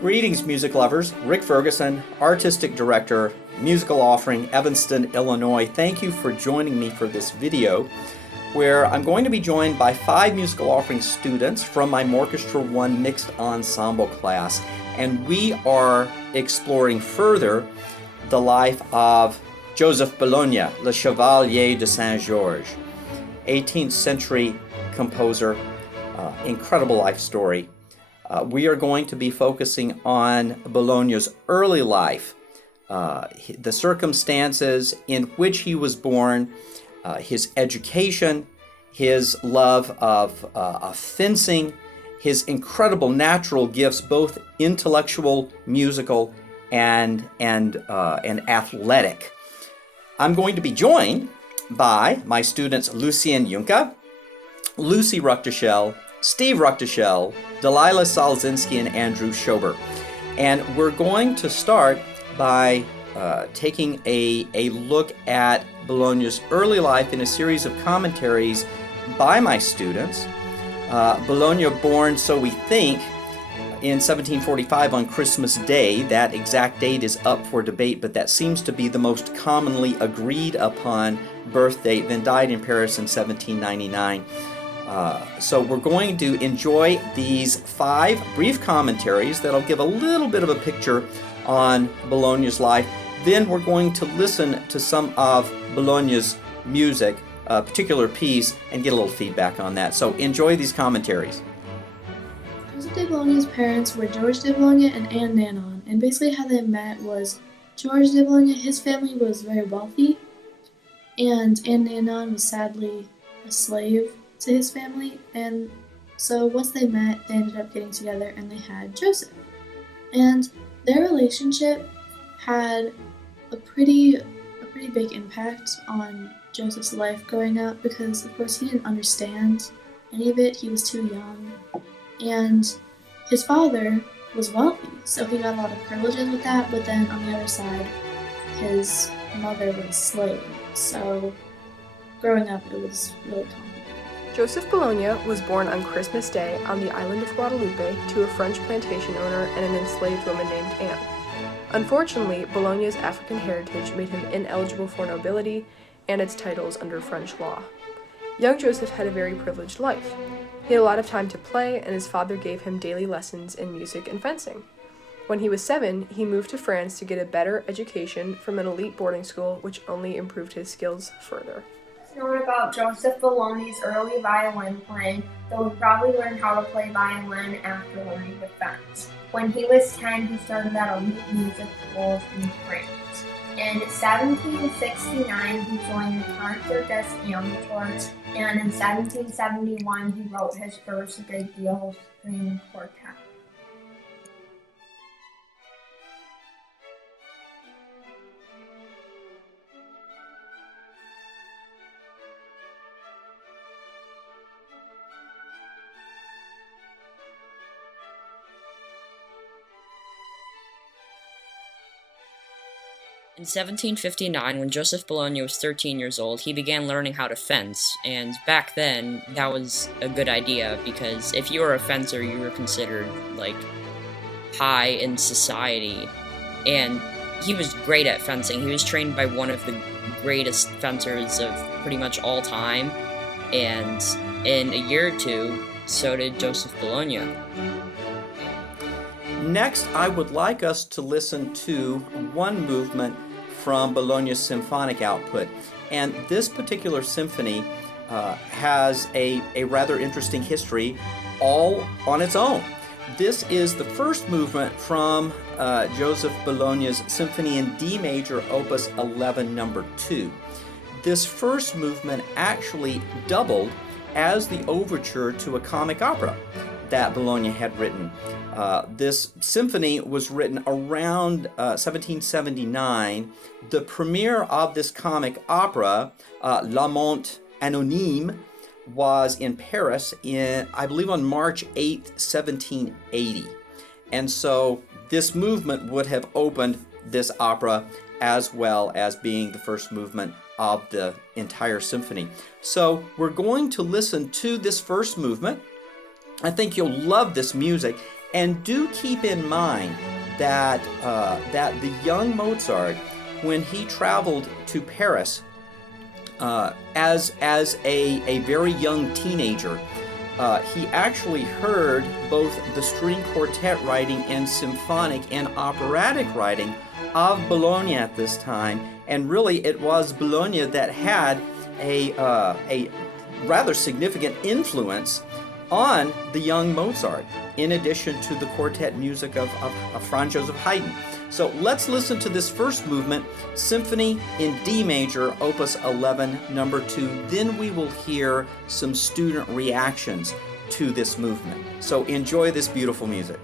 Greetings, music lovers. Rick Ferguson, Artistic Director, Musical Offering, Evanston, Illinois. Thank you for joining me for this video where I'm going to be joined by 5 Musical Offering students from my Morchestra 1 Mixed Ensemble class. And we are exploring further the life of Joseph Bologne, Le Chevalier de Saint-Georges, 18th century composer, incredible life story. We are going to be focusing on Bologne's early life, the circumstances in which he was born, his education, his love of fencing, his incredible natural gifts, both intellectual, musical, and athletic. I'm going to be joined by my students Lucienne Juhnke, Lucie Ruckdaeschel, Steve Ruckdaeschel, Delilah Salzinski, and Andrew Schober. And we're going to start by taking a look at Bologne's early life in a series of commentaries by my students. Bologna born, so we think, in 1745 on Christmas Day. That exact date is up for debate, but that seems to be the most commonly agreed upon birth date, then died in Paris in 1799. So we're going to enjoy these 5 brief commentaries that'll give a little bit of a picture on Bologne's life. Then we're going to listen to some of Bologne's music, a particular piece, and get a little feedback on that. So enjoy these commentaries. Joseph de Bologne's parents were George de Bologna and Anne Nanon, and basically how they met was George de Bologna, his family was very wealthy, and Anne Nanon was sadly a slave to his family, and so once they met, they ended up getting together and they had Joseph. And their relationship had a pretty big impact on Joseph's life growing up because, of course, he didn't understand any of it. He was too young. And his father was wealthy, so he got a lot of privileges with that, but then on the other side, his mother was a slave. So growing up, it was really complicated. Joseph Bologne was born on Christmas Day on the island of Guadeloupe to a French plantation owner and an enslaved woman named Anne. Unfortunately, Bologne's African heritage made him ineligible for nobility and its titles under French law. Young Joseph had a very privileged life. He had a lot of time to play, and his father gave him daily lessons in music and fencing. When he was 7, he moved to France to get a better education from an elite boarding school, which only improved his skills further. Known about Joseph Bologne's early violin playing, though he probably learned how to play violin after learning to fence. When he was 10, he started at elite music schools in France. In 1769, he joined the Concert des Amateurs, and in 1771, he wrote his first big deal string quartet. In 1759, when Joseph Bologne was 13 years old, he began learning how to fence, and back then, that was a good idea, because if you were a fencer, you were considered, high in society, and he was great at fencing. He was trained by one of the greatest fencers of pretty much all time, and in a year or two, so did Joseph Bologne. Next, I would like us to listen to one movement from Bologne's symphonic output. And this particular symphony has a rather interesting history all on its own. This is the first movement from Joseph Bologne's Symphony in D major, Opus 11, number 2. This first movement actually doubled as the overture to a comic opera that Bologna had written. This symphony was written around 1779. The premiere of this comic opera, L'Amant Anonyme, was in Paris I believe on March 8th, 1780. And so this movement would have opened this opera as well as being the first movement of the entire symphony. So we're going to listen to this first movement. I think you'll love this music, And do keep in mind that, that the young Mozart, when he traveled to Paris as a very young teenager, he actually heard both the string quartet writing and symphonic and operatic writing of Bologna at this time, and really it was Bologna that had a rather significant influence on the young Mozart, in addition to the quartet music of Franz Joseph Haydn. So let's listen to this first movement, Symphony in D major, Opus 11, number 2. Then we will hear some student reactions to this movement. So enjoy this beautiful music.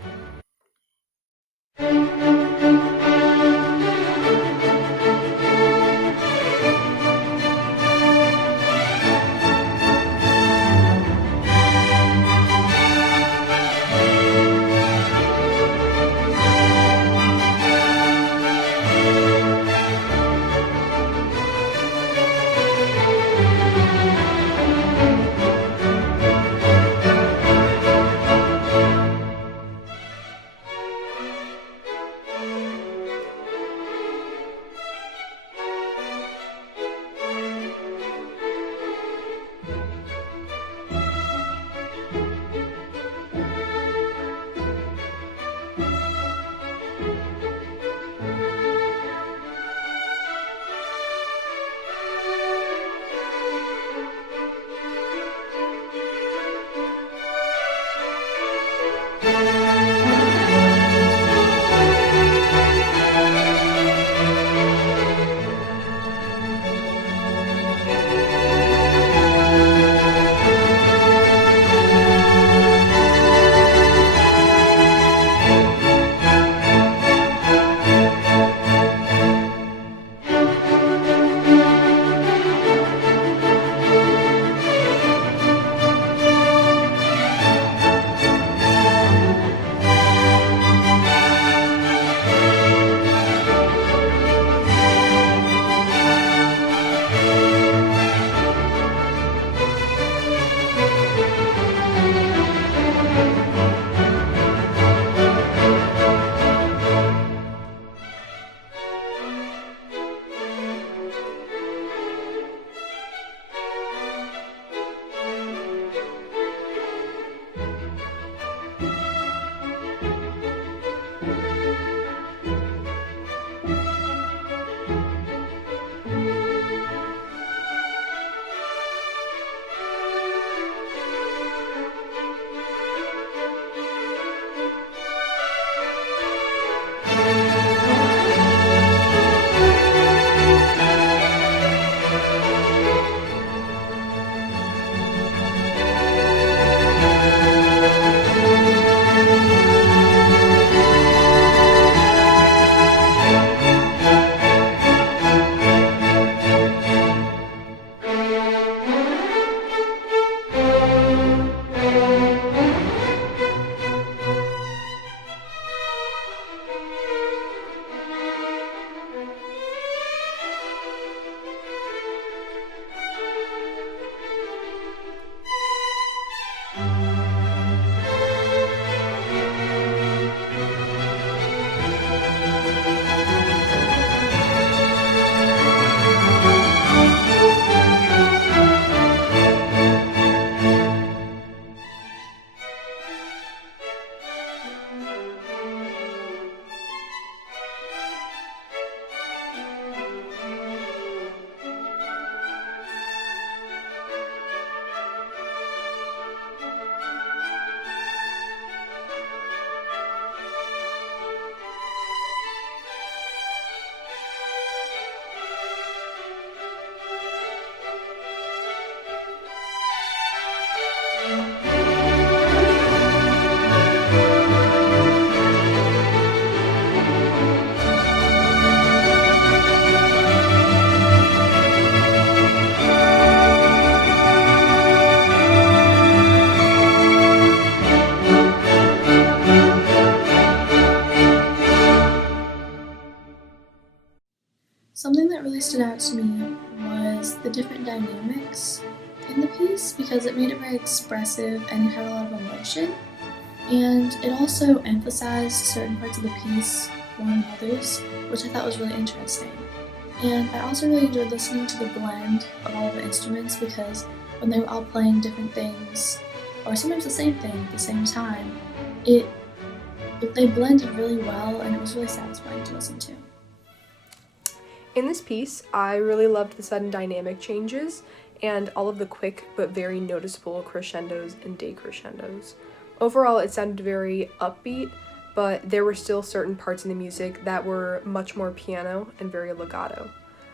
Something that really stood out to me was the different dynamics in the piece, because it made it very expressive and it had a lot of emotion. And it also emphasized certain parts of the piece more than others, which I thought was really interesting. And I also really enjoyed listening to the blend of all the instruments, because when they were all playing different things, or sometimes the same thing at the same time, they blended really well, and it was really satisfying to listen to. In this piece, I really loved the sudden dynamic changes and all of the quick but very noticeable crescendos and decrescendos. Overall, it sounded very upbeat, but there were still certain parts in the music that were much more piano and very legato.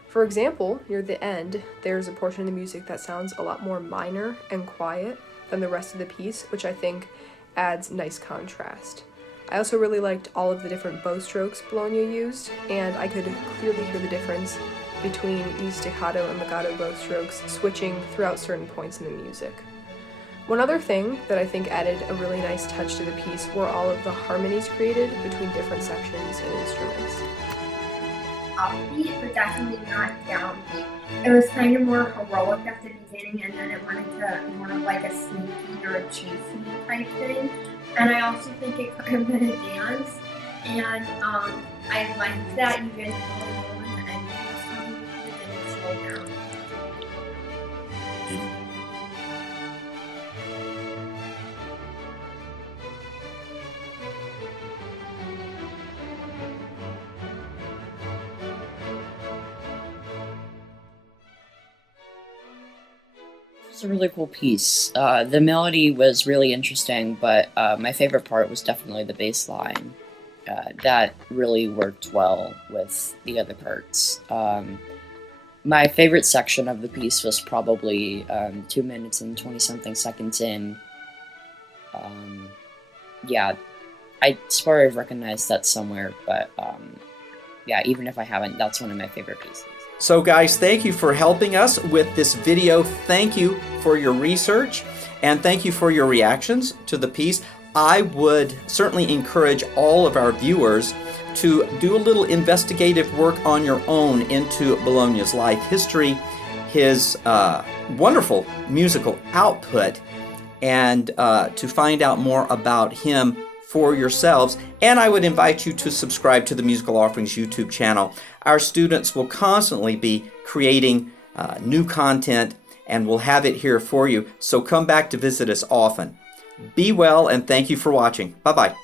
For example, near the end, there's a portion of the music that sounds a lot more minor and quiet than the rest of the piece, which I think adds nice contrast. I also really liked all of the different bow strokes Bologna used, and I could clearly hear the difference between these staccato and legato bow strokes switching throughout certain points in the music. One other thing that I think added a really nice touch to the piece were all of the harmonies created between different sections and instruments. Upbeat, but definitely not downbeat. It was kind of more heroic at the beginning, and then it went into more of like a sneaky or a chasing type thing. And I also think it could have been a dance. And I liked that you guys really know in the ending of the song, it didn't slow down. It's a really cool piece. The melody was really interesting, but my favorite part was definitely the bass line. That really worked well with the other parts. My favorite section of the piece was probably 2 minutes and 20-something seconds in. Yeah, I swear I've recognized that somewhere, but yeah, even if I haven't, that's one of my favorite pieces. So guys, thank you for helping us with this video. Thank you for your research, and thank you for your reactions to the piece. I would certainly encourage all of our viewers to do a little investigative work on your own into Bologne's life history, his wonderful musical output, and to find out more about him for yourselves. And I would invite you to subscribe to the Musical Offerings YouTube channel. Our students will constantly be creating new content, and we'll have it here for you. So come back to visit us often. Be well, and thank you for watching. Bye-bye.